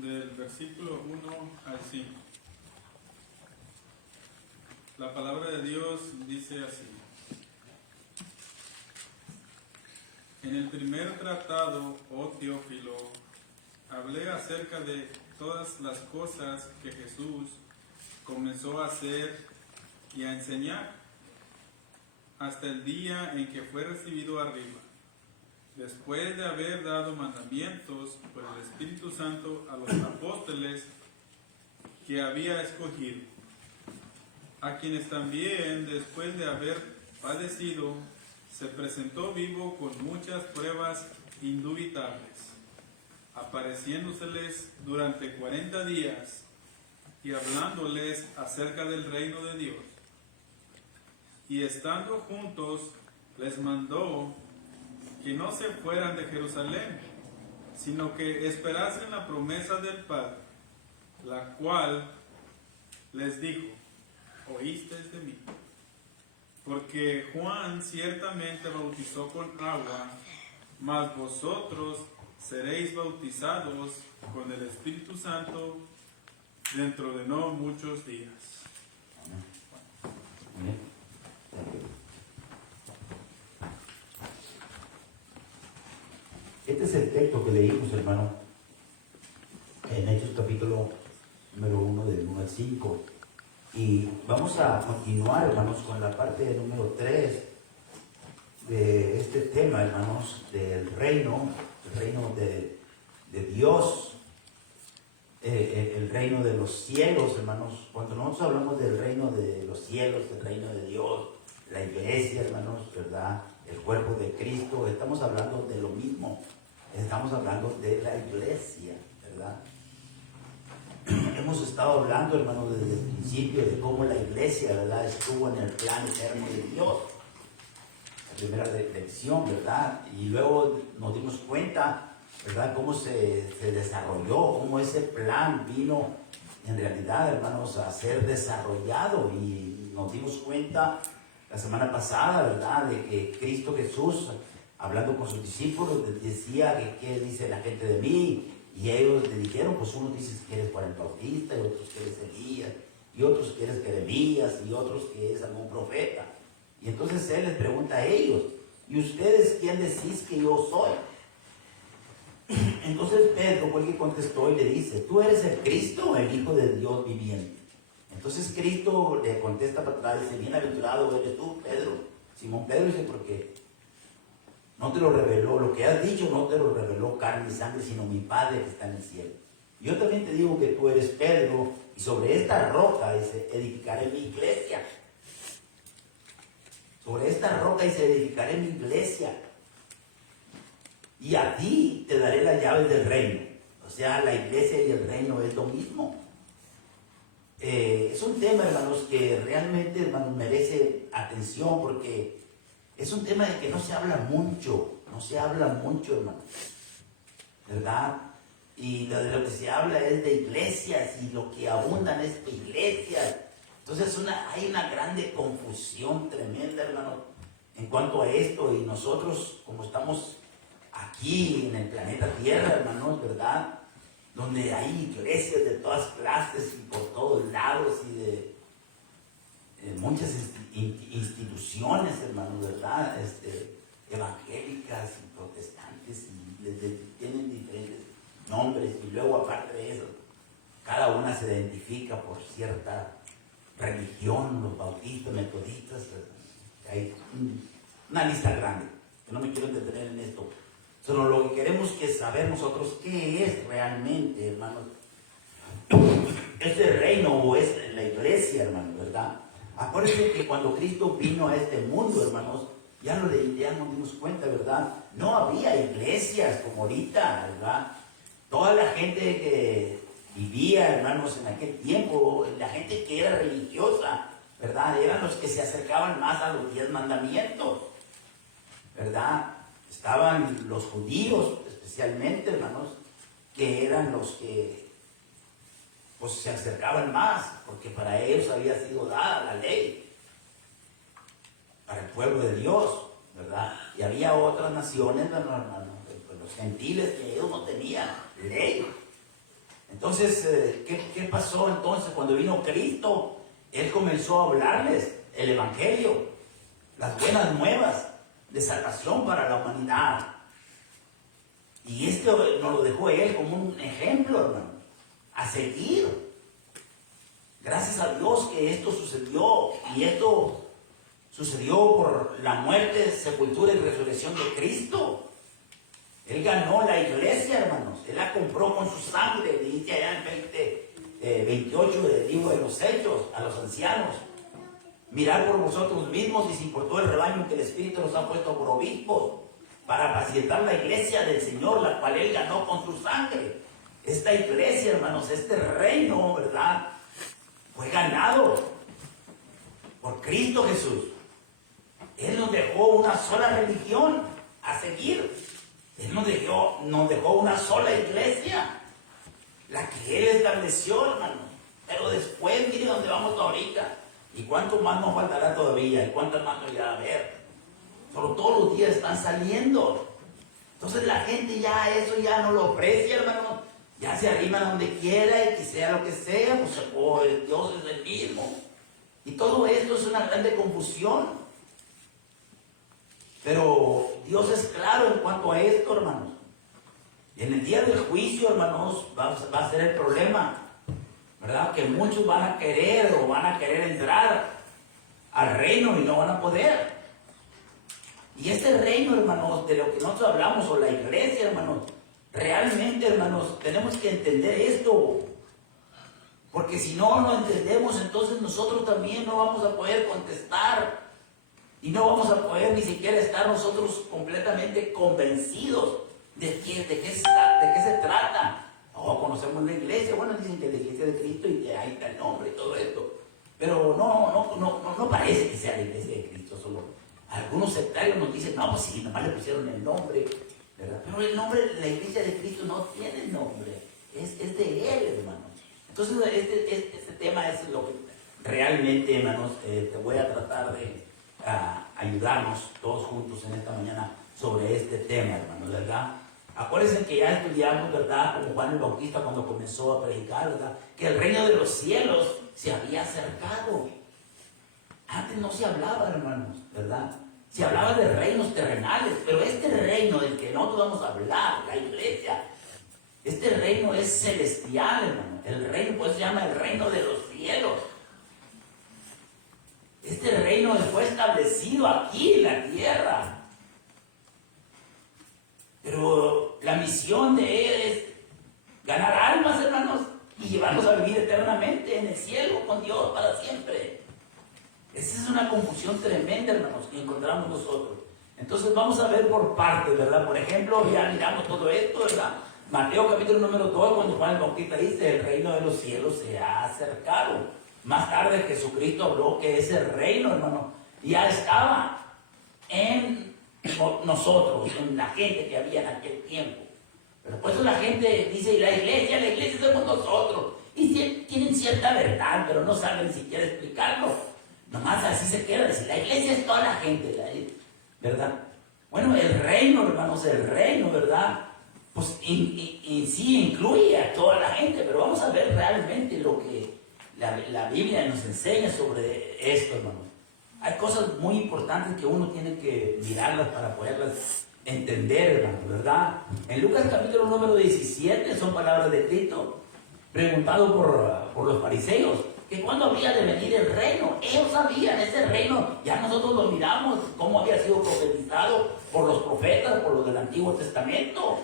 del versículo 1 al 5. La palabra de Dios dice así: En el primer tratado, oh Teófilo, hablé acerca de todas las cosas que Jesús comenzó a hacer y a enseñar hasta el día en que fue recibido arriba, después de haber dado mandamientos por el Espíritu Santo a los apóstoles que había escogido, a quienes también, después de haber padecido, se presentó vivo con muchas pruebas indubitables, apareciéndoseles durante 40 días y hablándoles acerca del reino de Dios. Y estando juntos, les mandó que no se fueran de Jerusalén, sino que esperasen la promesa del Padre, la cual les dijo: oísteis de mí. Porque Juan ciertamente bautizó con agua, mas vosotros seréis bautizados con el Espíritu Santo dentro de no muchos días. Este es el texto que leímos, hermano, en Hechos capítulo número 1, del 1 al 5. Y vamos a continuar, hermanos, con la parte número 3 de este tema, hermanos, del reino, el reino de Dios, el reino de los cielos, hermanos. Cuando nosotros hablamos del reino de los cielos, del reino de Dios, la iglesia, hermanos, ¿verdad?, el cuerpo de Cristo, estamos hablando de lo mismo. Estamos hablando de la iglesia, ¿verdad? Hemos estado hablando, hermanos, desde el principio de cómo la iglesia, ¿verdad?, estuvo en el plan eterno de Dios. La primera lección, ¿verdad? Y luego nos dimos cuenta, ¿verdad?, cómo se desarrolló, cómo ese plan vino en realidad, hermanos, a ser desarrollado. Y nos dimos cuenta la semana pasada, ¿verdad?, de que Cristo Jesús, hablando con sus discípulos, les decía que qué dice la gente de mí. Y ellos le dijeron, pues unos dicen que eres Juan el Bautista, y otros que eres Elías, y otros que eres Jeremías, y otros que eres algún profeta. Y entonces él les pregunta a ellos: ¿y ustedes quién decís que yo soy? Entonces Pedro fue el que contestó y le dice: tú eres el Cristo, el Hijo de Dios viviente. Entonces Cristo le contesta para atrás y dice: bienaventurado eres tú, Pedro. Simón Pedro dice: porque no te lo reveló, lo que has dicho no te lo reveló carne y sangre, sino mi Padre que está en el cielo. Yo también te digo que tú eres Pedro, y sobre esta roca, dice, edificaré mi iglesia. Sobre esta roca, dice, edificaré mi iglesia. Y a ti te daré las llaves del reino. O sea, la iglesia y el reino es lo mismo. Es un tema, hermanos, que realmente, hermanos, merece atención, porque es un tema de que no se habla mucho, hermanos, ¿verdad? Y de lo que se habla es de iglesias, y lo que abundan es de iglesias. Entonces hay una grande confusión tremenda, hermanos, en cuanto a esto. Y nosotros, como estamos aquí en el planeta Tierra, hermanos, ¿verdad?, donde hay iglesias de todas clases y por todos lados, y de muchas instituciones, hermanos, ¿verdad?, evangélicas y protestantes, y tienen diferentes nombres. Y luego, aparte de eso, cada una se identifica por cierta religión, los bautistas, metodistas. Hay una lista grande, que no me quiero detener en esto. Solo lo que queremos que saber nosotros, ¿qué es realmente, hermanos, este reino, o es la iglesia, hermanos, ¿verdad? Acuérdense que cuando Cristo vino a este mundo, hermanos, ya nos dimos cuenta, ¿verdad? No había iglesias como ahorita, ¿verdad? Toda la gente que vivía, hermanos, en aquel tiempo, la gente que era religiosa, ¿verdad?, eran los que se acercaban más a los 10 mandamientos, ¿verdad? Estaban los judíos, especialmente, hermanos, que eran los que pues se acercaban más, porque para ellos había sido dada la ley, para el pueblo de Dios, ¿verdad? Y había otras naciones, hermanos, los gentiles, que ellos no tenían ley, Entonces, ¿qué pasó entonces cuando vino Cristo? Él comenzó a hablarles el Evangelio, las buenas nuevas de salvación para la humanidad. Y esto nos lo dejó Él como un ejemplo, hermano, a seguir. Gracias a Dios que esto sucedió, y esto sucedió por la muerte, sepultura y resurrección de Cristo. Él ganó la iglesia, hermanos. Él la compró con su sangre. Dice allá en 28 del libro de los Hechos a los ancianos: mirad por vosotros mismos y si por todo el rebaño que el Espíritu nos ha puesto por obispos, para apacentar la iglesia del Señor, la cual Él ganó con su sangre. Esta iglesia, hermanos, este reino, ¿verdad?, fue ganado por Cristo Jesús. Él nos dejó una sola religión a seguir. Él nos dejó una sola iglesia, la que Él estableció, hermano. Pero después, mire dónde vamos ahorita. ¿Y cuánto más nos faltará todavía? ¿Y cuántas más nos irá a ver? Pero todos los días están saliendo. Entonces la gente ya eso ya no lo aprecia, hermano. Ya se arrima donde quiera, y que sea lo que sea, pues Dios es el mismo. Y todo esto es una grande confusión. Pero Dios es claro en cuanto a esto, hermanos. Y en el día del juicio, hermanos, va a ser el problema, ¿verdad? Que muchos van a querer entrar al reino y no van a poder. Y este reino, hermanos, de lo que nosotros hablamos, o la iglesia, hermanos, realmente, hermanos, tenemos que entender esto. Porque si no entendemos, entonces nosotros también no vamos a poder contestar. Y no vamos a poder ni siquiera estar nosotros completamente convencidos de qué se trata. Conocemos la iglesia, bueno, dicen que es la iglesia de Cristo y que ahí está el nombre y todo esto. Pero no parece que sea la iglesia de Cristo solo. Algunos sectarios nos dicen, no, pues sí, nomás le pusieron el nombre, ¿verdad? Pero el nombre de la iglesia de Cristo no tiene nombre, es de Él, hermano. Entonces, este tema es lo que realmente, hermanos, te voy a tratar de ayudarnos todos juntos en esta mañana sobre este tema, hermanos, ¿verdad? Acuérdense que ya estudiamos, ¿verdad?, como Juan el Bautista cuando comenzó a predicar, ¿verdad?, que el reino de los cielos se había acercado. Antes no se hablaba, hermanos, ¿verdad? Se hablaba de reinos terrenales, pero este reino del que nosotros vamos a hablar, la iglesia, este reino es celestial, hermano. El reino, pues, se llama el reino de los cielos. Este reino fue establecido aquí en la tierra. Pero la misión de Él es ganar almas, hermanos, y llevarlos a vivir eternamente en el cielo con Dios para siempre. Esa es una confusión tremenda, hermanos, que encontramos nosotros. Entonces vamos a ver por partes, ¿verdad? Por ejemplo, ya miramos todo esto, ¿verdad? Mateo capítulo número 2, cuando Juan el Bautista dice: el reino de los cielos se ha acercado. Más tarde Jesucristo habló que ese reino, hermano, ya estaba en nosotros, en la gente que había en aquel tiempo. Pero por eso la gente dice, la iglesia somos nosotros. Y tienen cierta verdad, pero no saben siquiera explicarlo. Nomás así se queda, decir, la iglesia es toda la gente, ¿verdad? Bueno, el reino, hermanos, el reino, ¿verdad? Pues en sí incluye a toda la gente, pero vamos a ver realmente lo que la Biblia nos enseña sobre esto, hermanos. Hay cosas muy importantes que uno tiene que mirarlas para poderlas entender, hermanos, ¿verdad? En Lucas capítulo número 17 son palabras de Cristo, preguntado por los fariseos, que cuándo había de venir el reino. Ellos sabían ese reino, ya nosotros lo miramos, cómo había sido profetizado por los profetas, por los del Antiguo Testamento.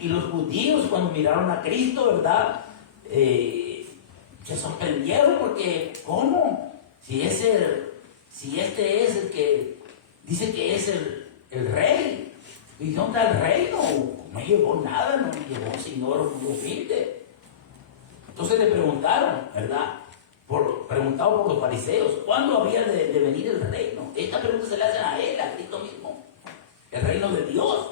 Y los judíos, cuando miraron a Cristo, ¿verdad?, se sorprendieron porque, ¿cómo? Si este es el que dice que es el rey, ¿y dónde está el reino? No llevó nada, no llevó un señor muy humilde. Entonces le preguntaron, ¿verdad? Preguntado por los fariseos, ¿cuándo había de venir el reino? Esta pregunta se le hace a él, a Cristo mismo, el reino de Dios.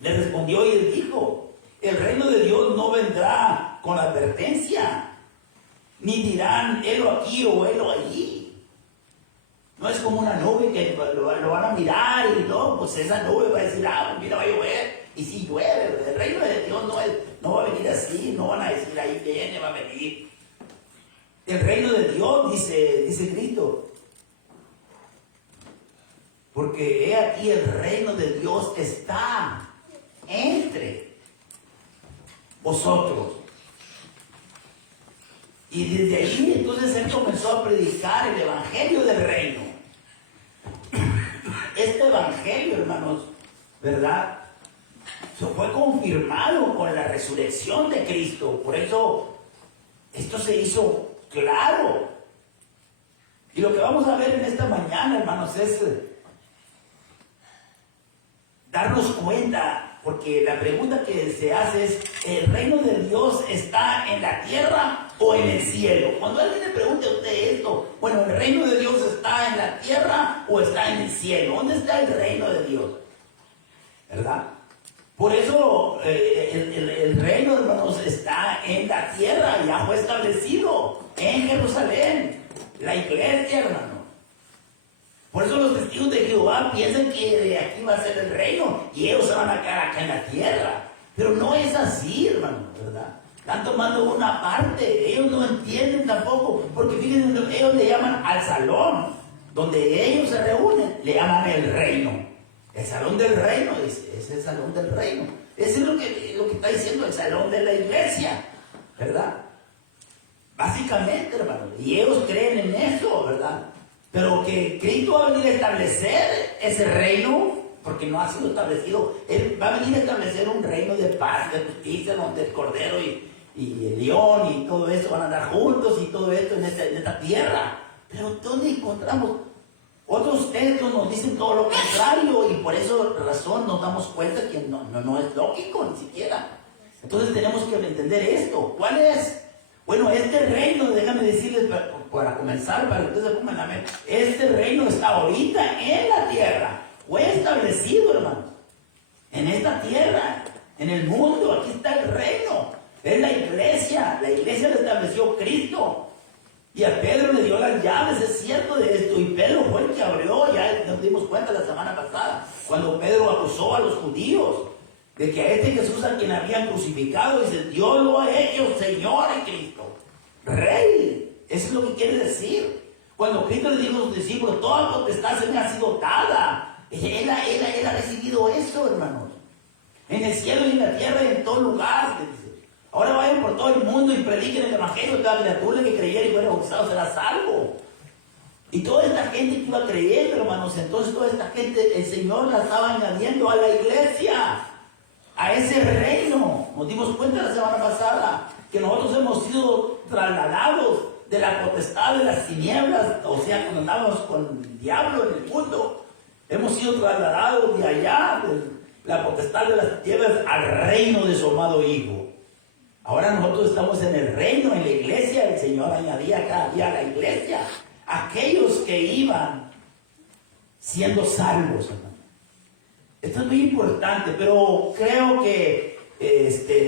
Le respondió y le dijo: el reino de Dios no vendrá con advertencia, ni dirán helo aquí o helo allí. No es como una nube que lo van a mirar y no, pues esa nube va a decir, mira, va a llover, Y si llueve, el reino de Dios no va a venir así, no van a decir ahí viene, va a venir. El reino de Dios, dice Cristo. Porque he aquí el reino de Dios está entre vosotros. Y desde ahí entonces él comenzó a predicar el evangelio del reino. Este evangelio, hermanos, ¿verdad? Se fue confirmado con la resurrección de Cristo. Por eso esto se hizo claro. Y lo que vamos a ver en esta mañana, hermanos, es darnos cuenta, porque la pregunta que se hace es: ¿el reino de Dios está en la tierra o en el cielo? Cuando alguien le pregunte a usted esto, bueno, ¿el reino de Dios está en la tierra o está en el cielo? ¿Dónde está el reino de Dios? ¿Verdad? Por eso el reino, hermanos, está en la tierra, ya fue establecido en Jerusalén, la iglesia, hermanos. Por eso los testigos de Jehová piensan que de aquí va a ser el reino y ellos se van a quedar acá en la tierra. Pero no es así, hermanos, ¿verdad? Están tomando una parte, ellos no entienden tampoco, porque fíjense, ellos le llaman al salón, donde ellos se reúnen, le llaman el reino. El salón del reino, dice, es el salón del reino. Eso es lo que está diciendo el salón de la iglesia, ¿verdad? Básicamente, hermanos, y ellos creen en eso, ¿verdad? Pero que Cristo va a venir a establecer ese reino, porque no ha sido establecido. Él va a venir a establecer un reino de paz, de justicia, donde el cordero y el león y todo eso van a andar juntos y todo esto en esta tierra. Pero ¿dónde encontramos? Otros textos nos dicen todo lo contrario y por esa razón nos damos cuenta que no es lógico ni siquiera. Entonces tenemos que entender esto. ¿Cuál es? Bueno, este reino, déjame decirles para comenzar, para que ustedes se pongan la mente, este reino está ahorita en la tierra. Fue establecido, hermanos, en esta tierra, en el mundo. Aquí está el reino. Es la iglesia lo estableció Cristo. Y a Pedro le dio las llaves, es cierto de esto. Y Pedro fue el que abrió, ya nos dimos cuenta la semana pasada, cuando Pedro acusó a los judíos de que a este Jesús a quien habían crucificado, dice: Dios lo ha hecho Señor y Cristo, Rey. Eso es lo que quiere decir. Cuando Cristo le dijo a sus discípulos: toda potestad se me ha sido dada. Él ha recibido eso, hermanos. En el cielo y en la tierra y en todo lugar, dice. Ahora vayan por todo el mundo y prediquen el evangelio. Cada criatura que creyera y fuera bautizado será salvo. Y toda esta gente que iba creyendo, hermanos, entonces toda esta gente, el Señor la estaba añadiendo a la iglesia, a ese reino. Nos dimos cuenta la semana pasada que nosotros hemos sido trasladados de la potestad de las tinieblas, o sea, cuando andábamos con el diablo en el mundo, hemos sido trasladados de allá, de la potestad de las tinieblas, al reino de su amado Hijo. Ahora nosotros estamos en el reino, en la iglesia. El Señor añadía cada día a la iglesia aquellos que iban siendo salvos, hermano. Esto es muy importante, pero creo que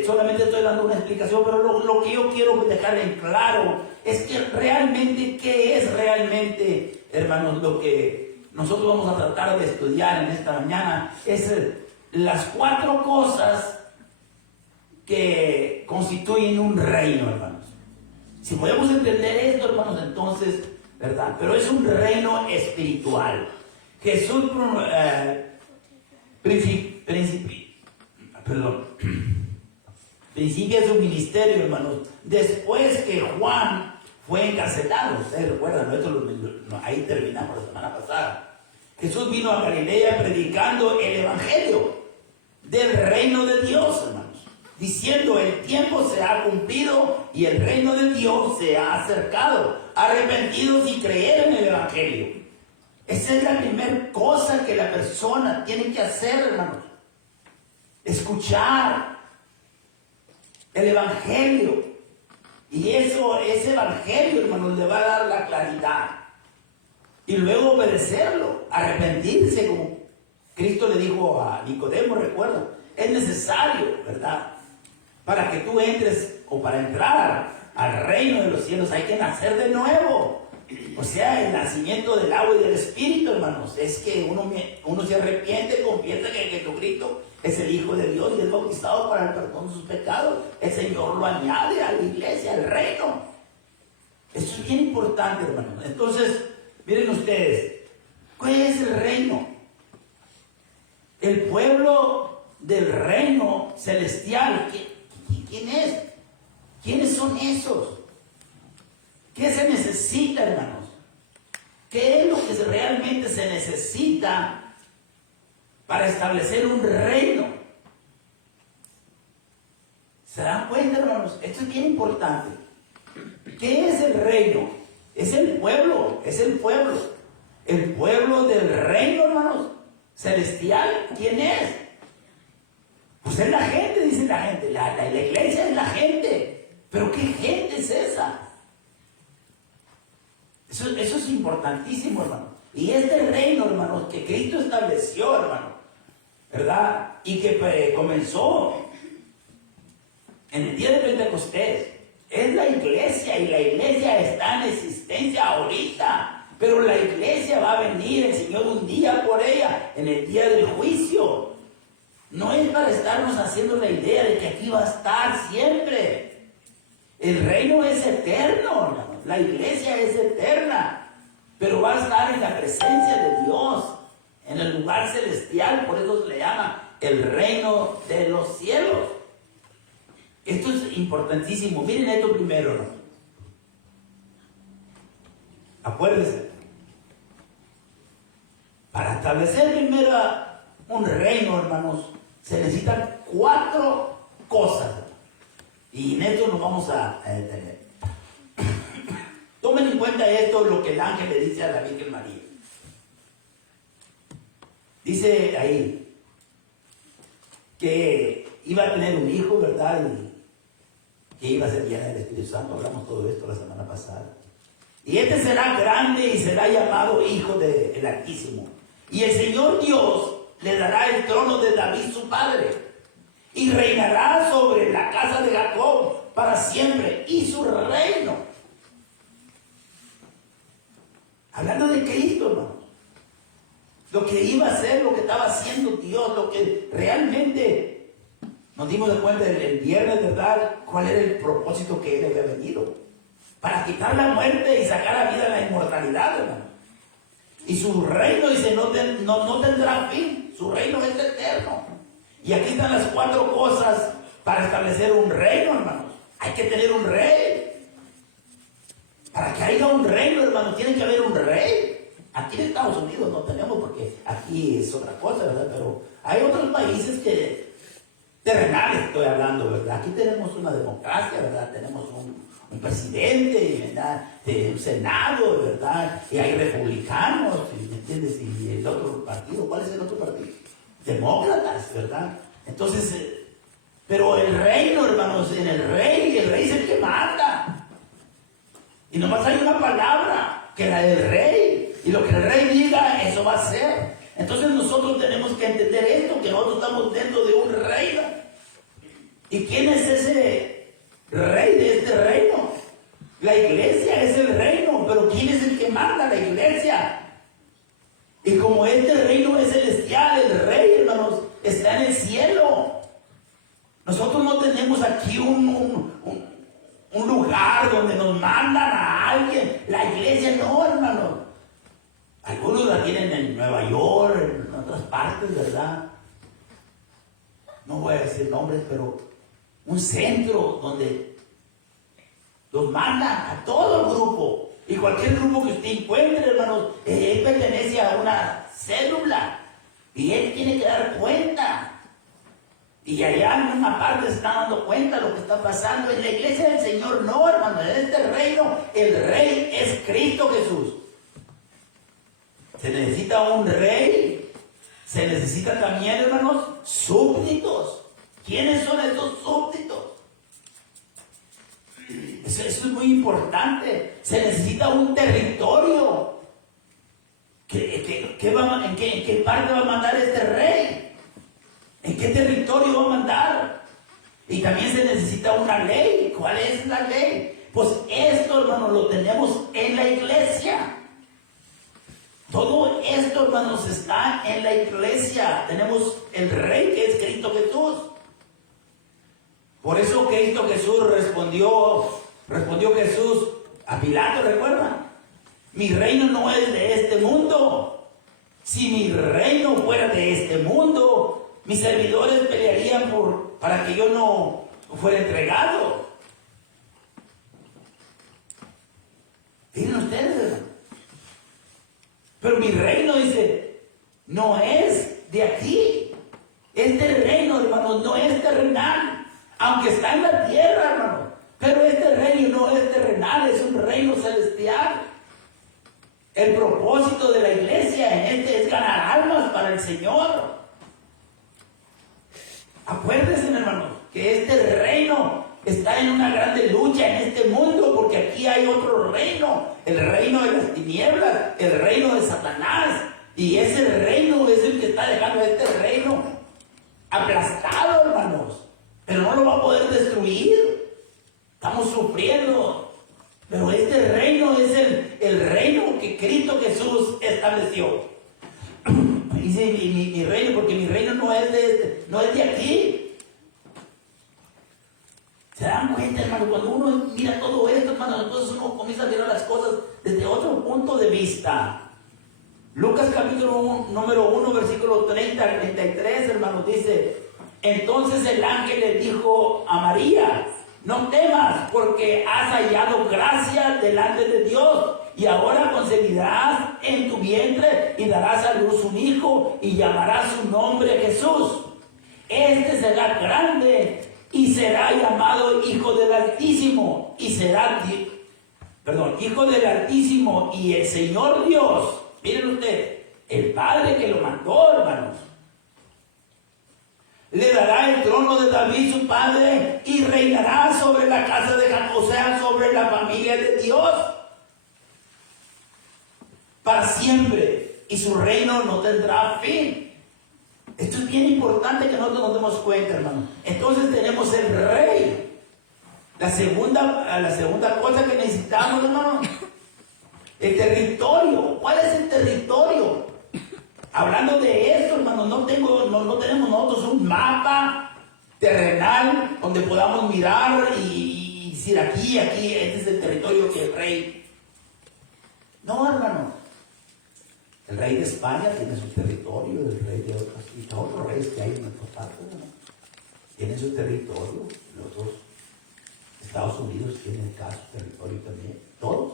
solamente estoy dando una explicación, pero lo que yo quiero dejar en claro es que realmente, ¿qué es realmente, hermanos? Lo que nosotros vamos a tratar de estudiar en esta mañana es las 4 cosas que constituyen un reino, hermanos. Si podemos entender esto, hermanos, entonces, ¿verdad? Pero es un reino espiritual. Jesús principia su ministerio, hermanos, después que Juan fue encarcelado. Ustedes recuerdan, ¿no? Ahí terminamos la semana pasada. Jesús vino a Galilea predicando el evangelio del reino de Dios, hermanos, diciendo: el tiempo se ha cumplido y el reino de Dios se ha acercado. Arrepentidos y creer en el evangelio. Esa es la primera cosa que la persona tiene que hacer, hermanos. Escuchar el evangelio. Y ese evangelio, hermanos, le va a dar la claridad. Y luego obedecerlo, arrepentirse, como Cristo le dijo a Nicodemo, recuerda. Es necesario, ¿verdad? Para que tú entres, o para entrar al reino de los cielos, hay que nacer de nuevo. O sea, el nacimiento del agua y del Espíritu, hermanos, es que uno se arrepiente, confiesa que Jesucristo es el Hijo de Dios y es bautizado para el perdón de sus pecados. El Señor lo añade a la iglesia, al reino. Esto es bien importante, hermanos. Entonces, miren ustedes, ¿cuál es el reino? El pueblo del reino celestial. ¿Quién es? ¿Quiénes son esos? ¿Qué se necesita, hermanos? ¿Qué es lo que realmente se necesita para establecer un reino? ¿Se dan cuenta, hermanos? Esto es bien importante. ¿Qué es el reino? Es el pueblo, es el pueblo. El pueblo del reino, hermanos, celestial. ¿Quién es? Pues es la gente, dice la gente. La iglesia es la gente. Pero ¿qué gente es esa? Eso es importantísimo, hermano. Y este reino, hermanos, que Cristo estableció, hermano, ¿verdad? Y que comenzó en el día de Pentecostés, es la iglesia, y la iglesia está en existencia ahorita. Pero la iglesia va a venir el Señor un día por ella, en el día del juicio. No es para estarnos haciendo la idea de que aquí va a estar siempre. El reino es eterno, hermano. La iglesia es eterna, pero va a estar en la presencia de Dios, en el lugar celestial. Por eso se le llama el reino de los cielos. Esto es importantísimo. Miren esto primero, ¿no? Acuérdense, para establecer primero un reino, hermanos, se necesitan 4 cosas, y en esto nos vamos a detener. Tomen en cuenta esto, lo que el ángel le dice a la Virgen María. Dice ahí que iba a tener un hijo, ¿verdad? Y que iba a ser llena del Espíritu Santo. Hablamos todo esto la semana pasada. Y este será grande y será llamado Hijo del Altísimo. Y el Señor Dios le dará el trono de David su padre, y reinará sobre la casa de Jacob para siempre, y su reino. Hablando de Cristo, hermano. Lo que iba a hacer, lo que estaba haciendo Dios, lo que realmente nos dimos cuenta el viernes, ¿verdad? ¿Cuál era el propósito que Él había venido? Para quitar la muerte y sacar a vida la inmortalidad, hermano. Y su reino, dice, no tendrá fin. Su reino es eterno. Y aquí están las 4 cosas para establecer un reino, hermanos. Hay que tener un rey. Para que haya un reino, hermano, tiene que haber un rey. Aquí en Estados Unidos no tenemos, porque aquí es otra cosa, ¿verdad? Pero hay otros países que, terrenales estoy hablando, ¿verdad? Aquí tenemos una democracia, ¿verdad? Tenemos un presidente, ¿verdad? Un senado, ¿verdad? Y hay republicanos, ¿me entiendes? Y el otro partido, ¿cuál es el otro partido? Demócratas, ¿verdad? Entonces, pero el reino, hermanos, en el rey es el que manda. Y nomás hay una palabra, que la del rey. Y lo que el rey diga, eso va a ser. Entonces nosotros tenemos que entender esto, que nosotros estamos dentro de un reino. ¿Y quién es ese rey de este reino? La iglesia es el reino, pero ¿quién es el que manda? La iglesia. Y como este reino es celestial, el rey, hermanos, está en el cielo. Nosotros no tenemos aquí un lugar donde nos mandan a alguien. La iglesia no, hermano. Algunos la tienen en Nueva York, en otras partes, ¿verdad? No voy a decir nombres, pero un centro donde los mandan a todo el grupo. Y cualquier grupo que usted encuentre, hermanos, él pertenece a una célula. Y él tiene que dar cuenta. Y allá en una parte se está dando cuenta de lo que está pasando. En la iglesia del Señor no, hermano. En este reino, el rey es Cristo Jesús. Se necesita un rey. Se necesita también, hermanos, súbditos. ¿Quiénes son estos súbditos? Eso es muy importante. Se necesita un territorio. ¿En qué parte va a mandar este rey? ¿En qué territorio va a mandar? Y también se necesita una ley. ¿Cuál es la ley? Pues esto, hermanos, lo tenemos en la iglesia. Todo esto, hermanos, está en la iglesia. Tenemos el Rey que es Cristo Jesús. Por eso Cristo Jesús respondió Jesús a Pilato, ¿recuerdan? Mi reino no es de este mundo. Si mi reino fuera de este mundo, mis servidores pelearían para que yo no fuera entregado. Miren ustedes, hermano. Pero mi reino, dice, no es de aquí. Este reino, hermano, no es terrenal. Aunque está en la tierra, hermano. Pero este reino no es terrenal, es un reino celestial. El propósito de la iglesia en es ganar almas para el Señor. Acuérdense, hermanos, que este reino está en una grande lucha en este mundo, porque aquí hay otro reino, el reino de las tinieblas, el reino de Satanás, y ese reino es el que está dejando este reino aplastado, hermanos, pero no lo va a poder destruir. Estamos sufriendo, pero este reino es el reino que Cristo Jesús estableció. Dice mi reino, porque mi reino no es de aquí. ¿Se dan cuenta, hermano? Cuando uno mira todo esto, hermano, entonces uno comienza a mirar las cosas desde otro punto de vista. Lucas capítulo número 1, versículo 30 al 33, hermano, dice: entonces el ángel le dijo a María: no temas, porque has hallado gracia delante de Dios, y ahora concebirás en tu vientre y darás a luz un hijo, y llamarás su nombre Jesús. Este será grande y será llamado Hijo del Altísimo, Hijo del Altísimo, y el Señor Dios, miren ustedes, el Padre que lo mandó, hermanos, le dará el trono de David su padre, y reinará sobre la casa de Jacob, o sea, sobre la familia de Dios, para siempre, y su reino no tendrá fin. Esto es bien importante que nosotros nos demos cuenta, hermano. Entonces tenemos el Rey. La segunda cosa que necesitamos, hermano, el territorio. ¿Cuál es el territorio? Hablando de esto, hermano, no tenemos nosotros un mapa terrenal donde podamos mirar y decir aquí, este es el territorio que el Rey. No, hermano. El rey de España tiene su territorio, el rey de otros reyes que hay en nuestra parte, ¿no? Tienen su territorio. Los otros Estados Unidos tienen acá su territorio también, todos.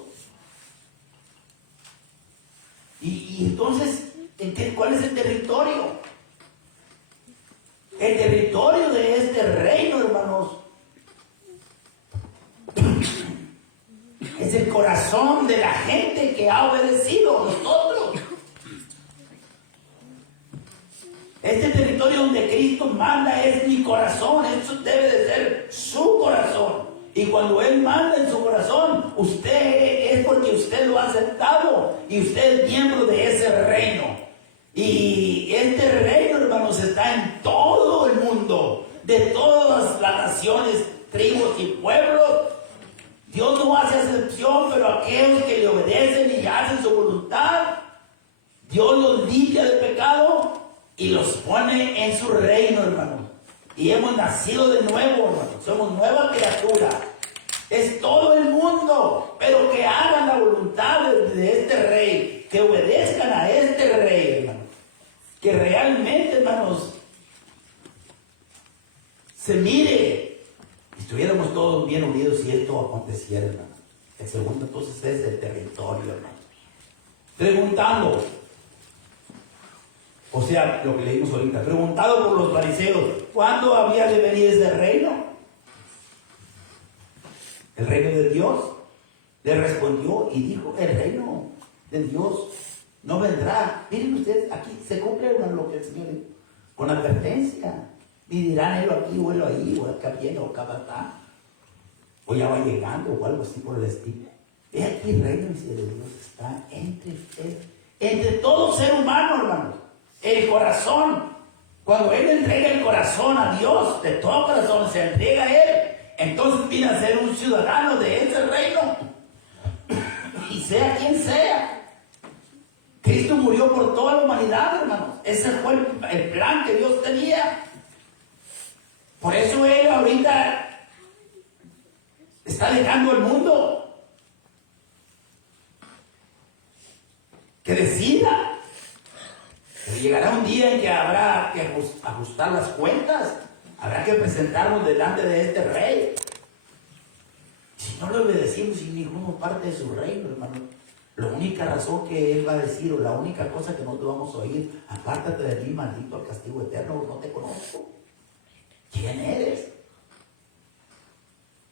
Y entonces, ¿cuál es el territorio? El territorio de este reino, hermanos, es el corazón de la gente que ha obedecido a nosotros. Este territorio donde Cristo manda es mi corazón, eso debe de ser su corazón. Y cuando Él manda en su corazón, usted es porque usted lo ha aceptado y usted es miembro de ese reino. Y este reino, hermanos, está en todo el mundo, de todas las naciones, tribus y pueblos. Dios no hace excepción, pero aquellos que le obedecen y hacen su voluntad, Dios los limpia de pecado y los pone en su reino, hermano. Y hemos nacido de nuevo, hermano. Somos nueva criatura. Es todo el mundo, pero que hagan la voluntad de este rey, que obedezcan a este rey, hermano. Que realmente, hermanos, se mire, estuviéramos todos bien unidos si esto aconteciera, hermano. El segundo, entonces, es el territorio, hermano. Preguntando. O sea, lo que leímos ahorita, preguntado por los fariseos, ¿cuándo había de venir ese reino? El reino de Dios. Le respondió y dijo, el reino de Dios no vendrá. Miren ustedes, aquí se cumple, hermano, lo que el Señor dijo, con advertencia. Ni dirán, helo aquí o helo ahí, o acá viene o acá va acá, o ya va llegando, o algo así por el estilo. He aquí el reino de Dios está entre todo ser humano, hermanos. El corazón, cuando Él entrega el corazón a Dios, de todo corazón se entrega a Él, entonces viene a ser un ciudadano de ese reino. Y sea quien sea, Cristo murió por toda la humanidad, hermanos. Ese fue el plan que Dios tenía. Por eso Él ahorita está dejando el mundo. Que decida. Pero llegará un día en que habrá que ajustar las cuentas. Habrá que presentarnos delante de este rey. Si no le obedecimos sin ninguna parte de su reino, hermano, la única razón que Él va a decir, o la única cosa que no te vamos a oír: apártate de mí, maldito, al castigo eterno, no te conozco. ¿Quién eres?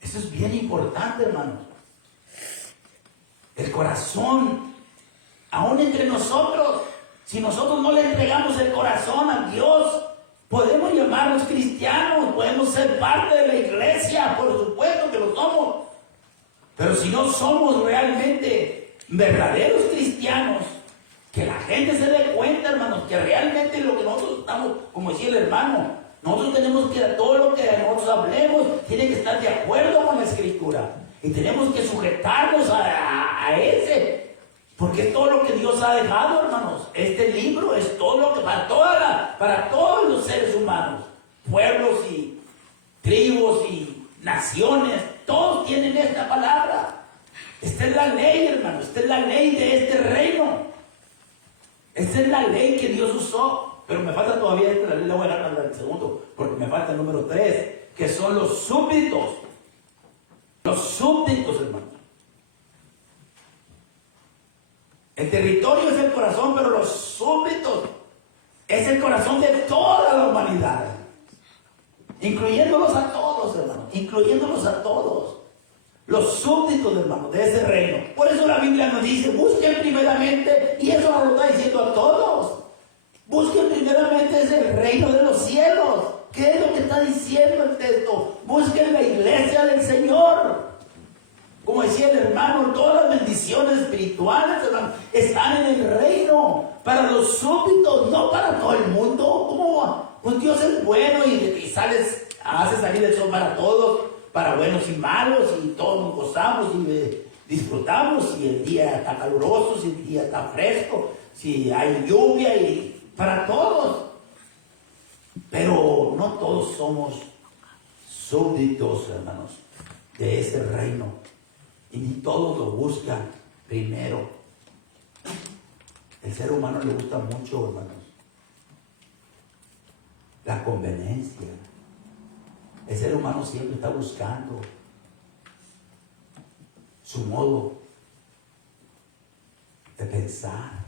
Eso es bien importante, hermanos. El corazón, aún entre nosotros, si nosotros no le entregamos el corazón a Dios, podemos llamarnos cristianos, podemos ser parte de la iglesia, por supuesto que lo somos. Pero si no somos realmente verdaderos cristianos, que la gente se dé cuenta, hermanos, que realmente lo que nosotros estamos, como decía el hermano, nosotros tenemos que, todo lo que nosotros hablemos, tiene que estar de acuerdo con la Escritura. Y tenemos que sujetarnos a ese, porque es todo lo que Dios ha dejado, hermanos. Este libro es todo lo que, para todos los seres humanos, pueblos y tribus y naciones, todos tienen esta palabra. Esta es la ley, hermano, esta es la ley de este reino. Esta es la ley que Dios usó. Pero me falta todavía esta ley, la voy a dar al segundo, porque me falta el número 3, que son los súbditos. Los súbditos, hermano. El territorio es el corazón, pero los súbditos es el corazón de toda la humanidad. Incluyéndolos a todos, hermano. Incluyéndolos a todos. Los súbditos, hermano, de ese reino. Por eso la Biblia nos dice: busquen primeramente, y eso nos lo está diciendo a todos. Busquen primeramente ese reino de los cielos. ¿Qué es lo que está diciendo el texto? Busquen la iglesia del Señor. Como decía el hermano, todas las bendiciones espirituales, hermano, están en el reino. Para los súbditos, no para todo el mundo. ¿Cómo? Pues Dios es bueno y hace salir el sol para todos, para buenos y malos, y todos nos gozamos y disfrutamos. Si el día está caluroso, si el día está fresco, si hay lluvia, y para todos. Pero no todos somos súbditos, hermanos, de ese reino. Y ni todos lo buscan primero. El ser humano le gusta mucho, hermanos, la conveniencia. El ser humano siempre está buscando su modo de pensar.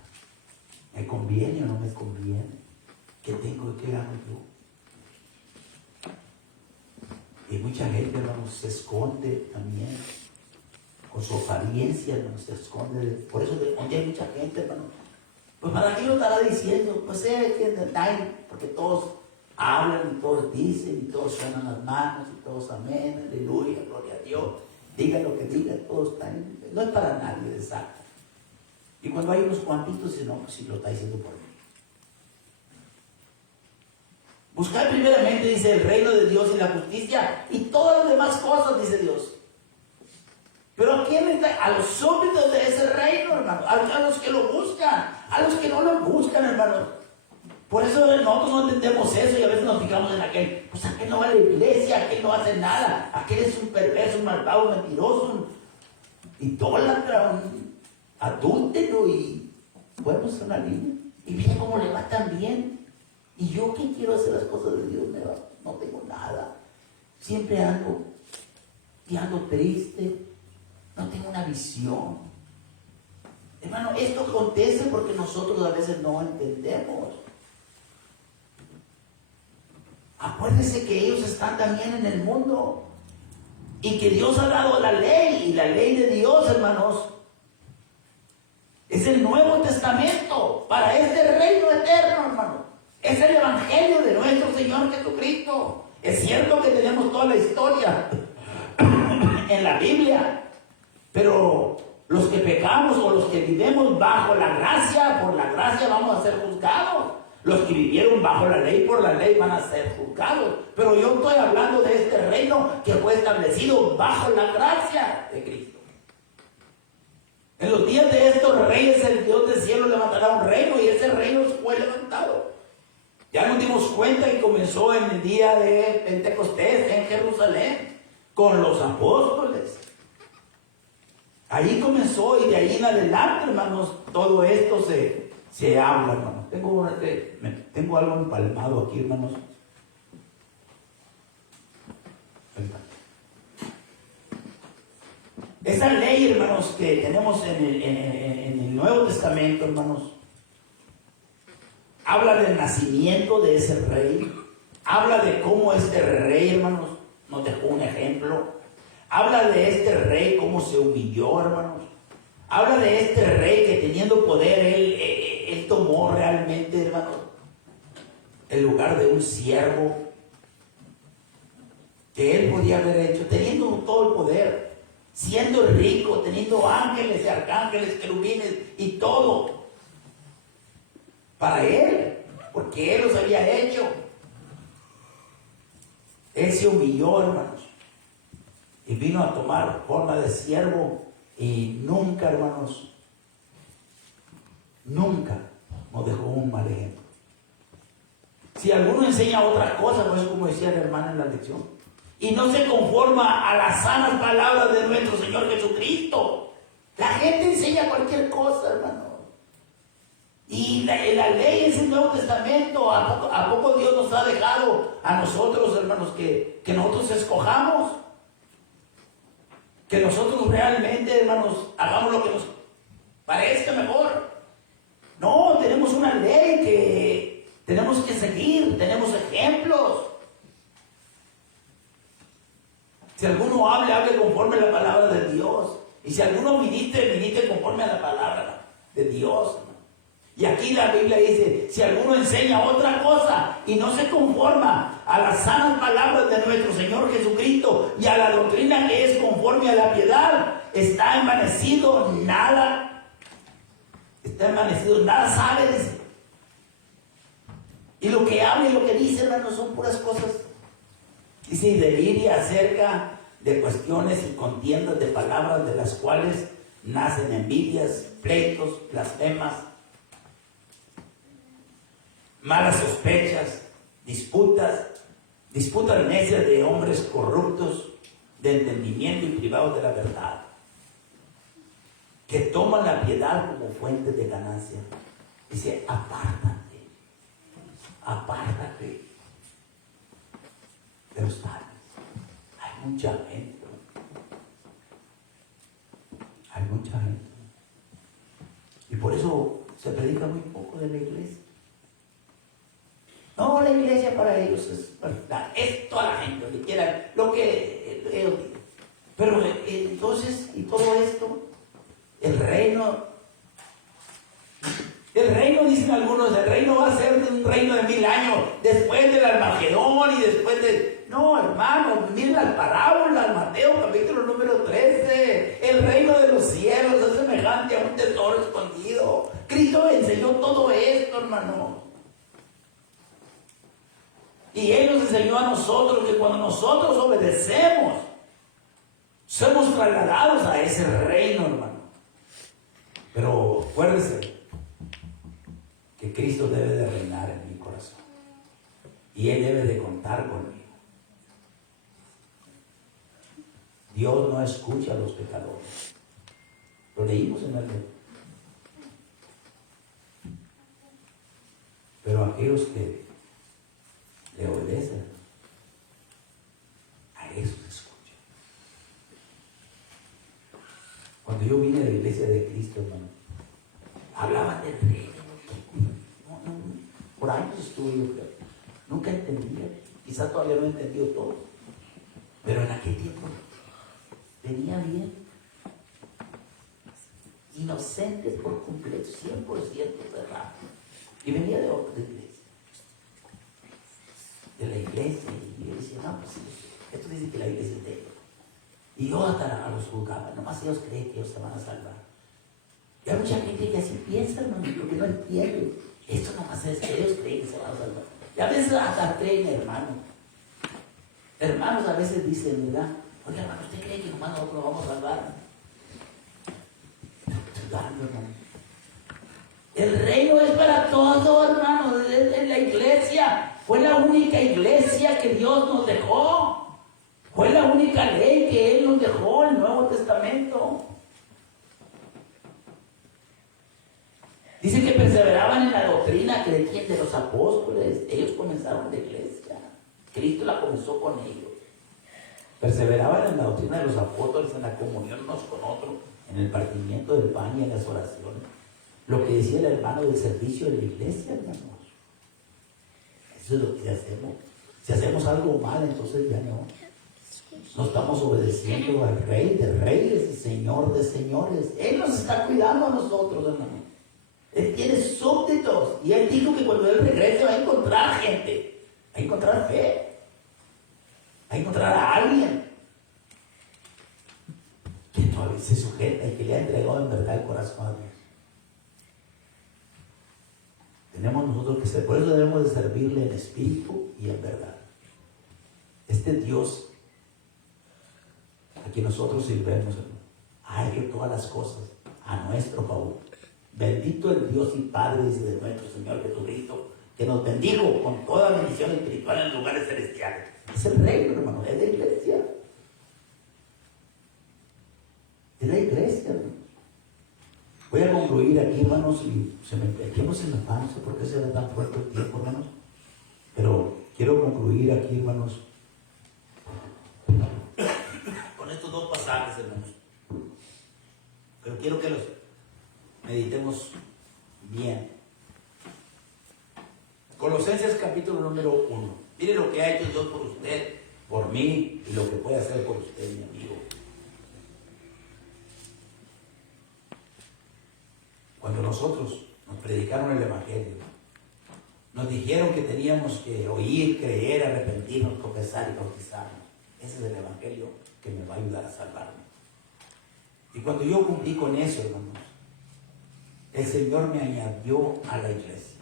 ¿Me conviene o no me conviene? ¿Qué tengo y qué gano yo? Y mucha gente, hermanos, se esconde también. Con su apariencia, hermanos, se esconde. Por eso, donde hay mucha gente, hermano, pues para qué lo estará diciendo, pues porque todos hablan y todos dicen y todos suenan las manos y todos amén, aleluya, gloria a Dios. Digan lo que digan, todos están. No es para nadie, exacto. Y cuando hay unos cuantitos, dicen: no, pues sí lo está diciendo por mí. Buscar primeramente, dice, el reino de Dios y la justicia, y todas las demás cosas, dice Dios. Pero ¿a quién está? A los súbditos de ese reino, hermano. A los que lo buscan. A los que no lo buscan, hermano. Por eso nosotros no entendemos eso y a veces nos fijamos en aquel. Pues aquel no va a la iglesia, aquel no hace nada. Aquel es un perverso, un malvado, un mentiroso, un idólatra, un adúltero, y podemos hacer una línea. Y mira cómo le va tan bien. Y yo que quiero hacer las cosas de Dios, no tengo nada. Siempre ando triste. No tengo una visión. Hermano, esto acontece porque nosotros a veces no entendemos. Acuérdense que ellos están también en el mundo y que Dios ha dado la ley, y la ley de Dios, hermanos, es el Nuevo Testamento para este reino eterno, hermano. Es el Evangelio de nuestro Señor Jesucristo. Es cierto que tenemos toda la historia en la Biblia, pero los que pecamos o los que vivimos bajo la gracia, por la gracia vamos a ser juzgados. Los que vivieron bajo la ley, por la ley van a ser juzgados. Pero yo estoy hablando de este reino que fue establecido bajo la gracia de Cristo. En los días de estos reyes, el Dios del cielo levantará un reino y ese reino fue levantado. Ya nos dimos cuenta que comenzó en el día de Pentecostés en Jerusalén con los apóstoles. Ahí comenzó y de ahí en adelante, hermanos, todo esto se habla, hermanos. Tengo algo empalmado aquí, hermanos. Esa ley, hermanos, que tenemos en el Nuevo Testamento, hermanos, habla del nacimiento de ese rey, habla de cómo este rey, hermanos, nos dejó un ejemplo, habla de este rey, cómo se humilló, hermanos, habla de este rey que teniendo poder, él tomó realmente, hermanos, el lugar de un siervo, que él podía haber hecho, teniendo todo el poder, siendo rico, teniendo ángeles y arcángeles, querubines y todo para él, porque él los había hecho. Él se humilló, hermanos, y vino a tomar forma de siervo y nunca, hermanos, nunca nos dejó un mal ejemplo. Si alguno enseña otra cosa, pues como decía la hermana en la lección, y no se conforma a las sanas palabras de nuestro Señor Jesucristo. La gente enseña cualquier cosa, hermano. Y la ley es el Nuevo Testamento. ¿A poco Dios nos ha dejado a nosotros, hermanos, que nosotros escojamos? Que nosotros realmente, hermanos, hagamos lo que nos parezca mejor. No, tenemos una ley que tenemos que seguir, tenemos ejemplos. Si alguno hable conforme a la palabra de Dios. Y si alguno ministre conforme a la palabra de Dios. Y aquí la Biblia dice, si alguno enseña otra cosa y no se conforma a las sanas palabras de nuestro Señor Jesucristo y a la doctrina que es conforme a la piedad, está envanecido, nada sabe, dice. Y lo que habla y lo que dice, hermanos, son puras cosas. Dice, y deliria acerca de cuestiones y contiendas de palabras de las cuales nacen envidias, pleitos, blasfemas, malas sospechas, disputas necias de hombres corruptos de entendimiento y privados de la verdad, que toman la piedad como fuente de ganancia. Dice, apártate de los tales. Hay mucha gente. Y por eso se predica muy poco de la iglesia. No, la iglesia para ellos es toda la gente, que quieran, lo que ellos digan. Pero entonces, y todo esto, el reino, dicen algunos, el reino va a ser un reino de 1000 años, después del Armagedón y después de... No, hermano, miren las parábolas, Mateo capítulo número 13, el reino de los cielos es semejante a un tesoro escondido. Cristo enseñó todo esto, hermano. Y Él nos enseñó a nosotros que cuando nosotros obedecemos, somos trasladados a ese reino, hermano. Pero acuérdense que Cristo debe de reinar en mi corazón. Y Él debe de contar conmigo. Dios no escucha a los pecadores. Lo leímos en la ley. Pero aquellos que le obedecen, a eso se escucha. Cuando yo vine a la iglesia de Cristo, hermano, hablaban del reino. Por años estuve yo, creo. Nunca entendía. Quizás todavía no he entendido todo. Pero en aquel tiempo venía bien. Inocentes por completo, 100% cerrado. Y venía de otra iglesia. De la iglesia. Y yo decía, no, pues esto dice que la iglesia es de ellos. Y yo hasta los juzgaba. Nomás ellos creen que ellos se van a salvar. Y hay mucha gente que así piensa, hermano, porque no entiende. Esto nomás es que ellos creen que se van a salvar. Y a veces hasta creen, hermano. Hermanos a veces dicen, ¿verdad? Oye, hermano, ¿usted cree que nomás nosotros vamos a salvar? Dudando, hermano. El reino es para todos, hermano. Es la iglesia. Fue la única iglesia que Dios nos dejó. Fue la única ley que Él nos dejó, el Nuevo Testamento. Dice que perseveraban en la doctrina que de quién, de los apóstoles. Ellos comenzaron la iglesia. Cristo la comenzó con ellos. Perseveraban en la doctrina de los apóstoles, en la comunión unos con otros, en el partimiento del pan y en las oraciones. Lo que decía el hermano del servicio de la iglesia, hermanos. Eso es lo que hacemos. Si hacemos algo mal, entonces ya no. No estamos obedeciendo al Rey de Reyes y Señor de Señores. Él nos está cuidando a nosotros, hermano. Él tiene súbditos. Y Él dijo que cuando Él regrese va a encontrar gente. Va a encontrar fe. Va a encontrar a alguien que todavía se sujeta y que le ha entregado en verdad el corazón a Dios. Tenemos nosotros que ser, por eso debemos de servirle en espíritu y en verdad. Este Dios a quien nosotros sirvemos, hermano, ha hecho todas las cosas a nuestro favor. Bendito el Dios y Padre de nuestro Señor Jesucristo, que nos bendijo con toda bendición espiritual en lugares celestiales. Es el reino, hermano, es la iglesia. Es la iglesia, hermano. Voy a concluir aquí, hermanos, y el tiempo se me va, no sé por qué se ve tan fuerte el tiempo, hermanos. Pero quiero concluir aquí, hermanos, con estos dos pasajes, hermanos. Pero quiero que los meditemos bien. Colosenses capítulo número 1. Mire lo que ha hecho Dios por usted, por mí, y lo que puede hacer por usted, mi amigo. Cuando nosotros nos predicaron el Evangelio, nos dijeron que teníamos que oír, creer, arrepentirnos, confesar y bautizarnos. Ese es el Evangelio que me va a ayudar a salvarme. Y cuando yo cumplí con eso, hermanos, el Señor me añadió a la iglesia.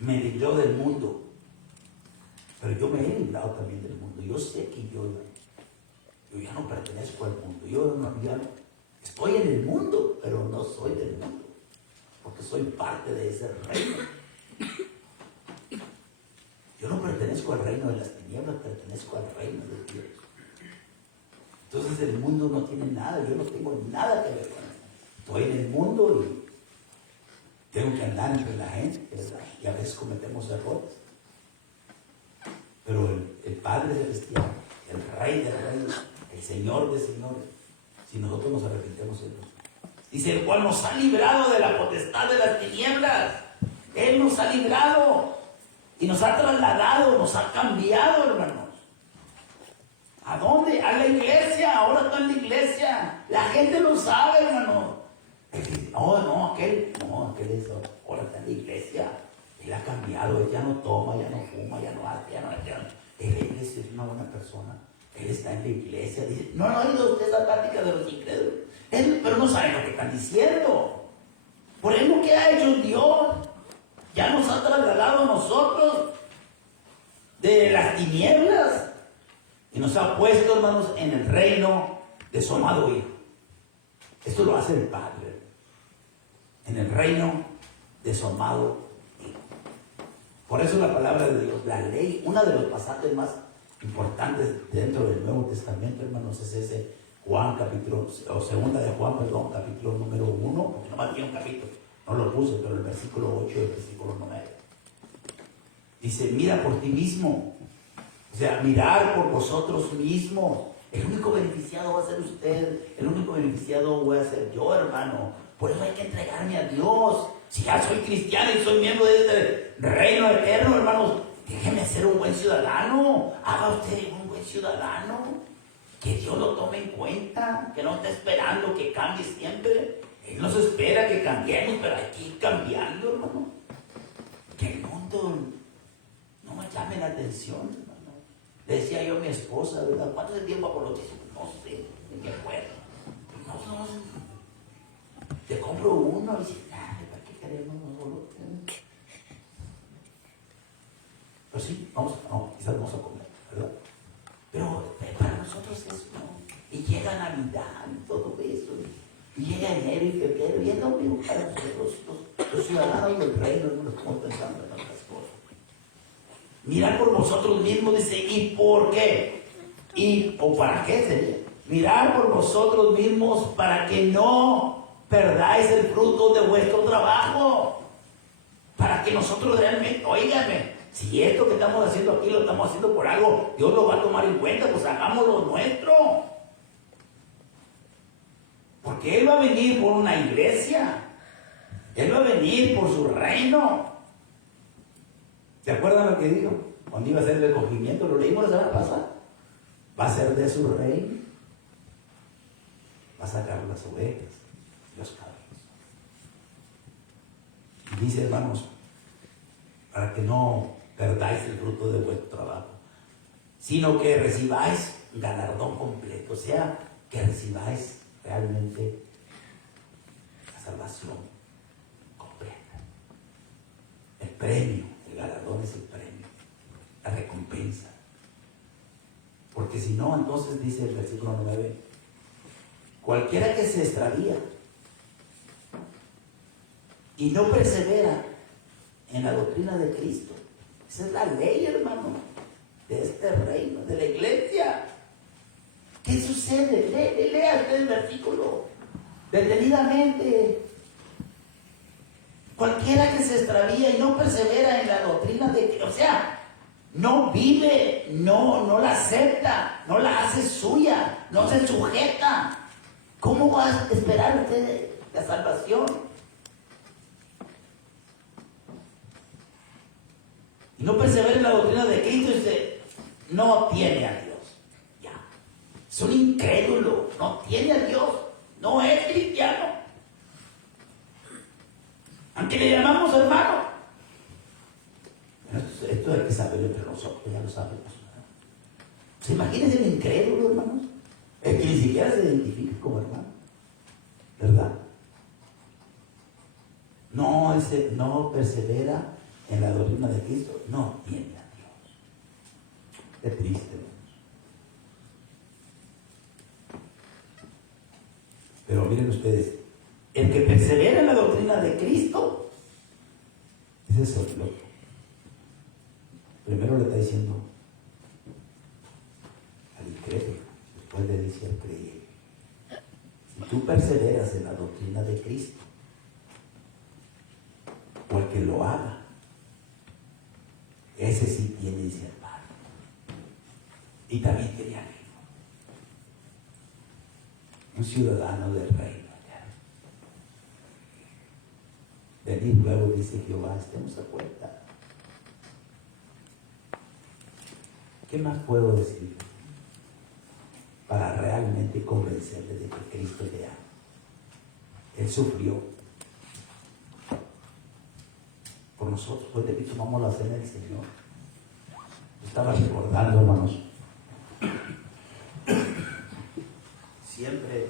Me libró del mundo. Pero yo me he librado también del mundo. Yo sé que yo ya no pertenezco al mundo. Yo ya no estoy en el mundo, pero no soy del mundo. Porque soy parte de ese reino. Yo no pertenezco al reino de las tinieblas, pertenezco al reino de Dios. Entonces el mundo no tiene nada, yo no tengo nada que ver con eso. Estoy en el mundo y tengo que andar entre la gente, ¿verdad? Y a veces cometemos errores. Pero el Padre Celestial, el Rey de Reyes, el Señor de Señores, si nosotros nos arrepentemos en Dios, dice, el cual nos ha librado de la potestad de las tinieblas. Él nos ha librado y nos ha trasladado, nos ha cambiado, hermanos. ¿A dónde? A la iglesia. Ahora está en la iglesia. La gente lo sabe, hermano. No, aquel es, ahora está en la iglesia. Él ha cambiado, él ya no toma, ya no fuma, ya no hace, ya no. Él es una buena persona. Él está en la iglesia. Dice, no ha oído usted esa práctica de los incrédulos. Pero no saben lo que están diciendo. Por eso lo que ha hecho Dios, ya nos ha trasladado a nosotros de las tinieblas y nos ha puesto, hermanos, en el reino de su amado Hijo. Esto lo hace el Padre. En el reino de su amado Hijo. Por eso la palabra de Dios, la ley, uno de los pasajes más importantes dentro del Nuevo Testamento, hermanos, es ese Juan capítulo, o segunda de Juan, perdón, capítulo número 1, porque nomás tiene un capítulo, no lo puse, pero el versículo 8 y el versículo 9. Dice, mira por ti mismo. O sea, mirar por vosotros mismos. El único beneficiado va a ser usted. El único beneficiado voy a ser yo, hermano. Por eso hay que entregarme a Dios. Si ya soy cristiano y soy miembro de este reino eterno, hermanos, déjeme ser un buen ciudadano. Haga usted un buen ciudadano. Que Dios lo tome en cuenta. Que no esté esperando que cambie siempre. Él nos espera que cambiemos, pero hay que ir cambiando, hermano. Que el mundo no me llame la atención, hermano. Le decía yo a mi esposa, ¿verdad? ¿Cuánto es el tiempo por lo que hizo? No sé, ni me acuerdo. No. Te compro uno y dice, ¿para qué queremos nosotros. Pues sí, quizás vamos a comer, ¿verdad? Pero para nosotros eso no. Y llega Navidad y todo eso. Y llega enero y febrero. Y es lo mismo para nosotros, los ciudadanos del reino, no estamos pensando en otras cosas. Mirar por vosotros mismos, dice, ¿y por qué? ¿O para qué sería? Mirar por vosotros mismos para que no perdáis el fruto de vuestro trabajo. Para que nosotros realmente, óigame, si esto que estamos haciendo aquí lo estamos haciendo por algo, Dios lo va a tomar en cuenta, pues hagámoslo nuestro. Porque Él va a venir por una iglesia. Él va a venir por su reino. ¿Se acuerdan lo que dijo? Cuando iba a hacer el recogimiento, lo leímos la semana pasada. Va a ser de su reino. Va a sacar las ovejas, los cabros. Y dice, hermanos, para que no perdáis el fruto de vuestro trabajo, sino que recibáis galardón completo, o sea, que recibáis realmente la salvación completa. El premio, el galardón es el premio, la recompensa. Porque si no, entonces dice el versículo 9, cualquiera que se extravía y no persevera en la doctrina de Cristo, esa es la ley, hermano, de este reino, de la iglesia. ¿Qué sucede? Lea usted el versículo detenidamente. Cualquiera que se extravía y no persevera en la doctrina de Cristo, o sea, no vive, no la acepta, no la hace suya, no se sujeta. ¿Cómo va a esperar usted la salvación? Y no persevera en la doctrina de Cristo, dice, no tiene a Dios. Ya. Es un incrédulo, no tiene a Dios, no es cristiano. Aunque le llamamos hermano. Esto hay que saberlo entre nosotros, ya lo sabemos. ¿Se imagínense el incrédulo, hermanos? El que ni siquiera se identifica como hermano. ¿Verdad? No persevera en la doctrina de Cristo, no tiene a Dios. Qué triste, hermanos. Pero miren ustedes, el que persevera en la doctrina de Cristo, ese es el loco. Primero le está diciendo al incrédulo, después le dice al creyente. Si tú perseveras en la doctrina de Cristo, o el que lo haga, ese sí tiene, dice el Padre. Y también tenía amigo. Un ciudadano del reino. Venid luego, dice Jehová, estemos a cuenta. ¿Qué más puedo decir para realmente convencerle de que Cristo le ama? Él sufrió por nosotros, pues de que tomamos la cena del Señor. Estaba recordando, hermanos, siempre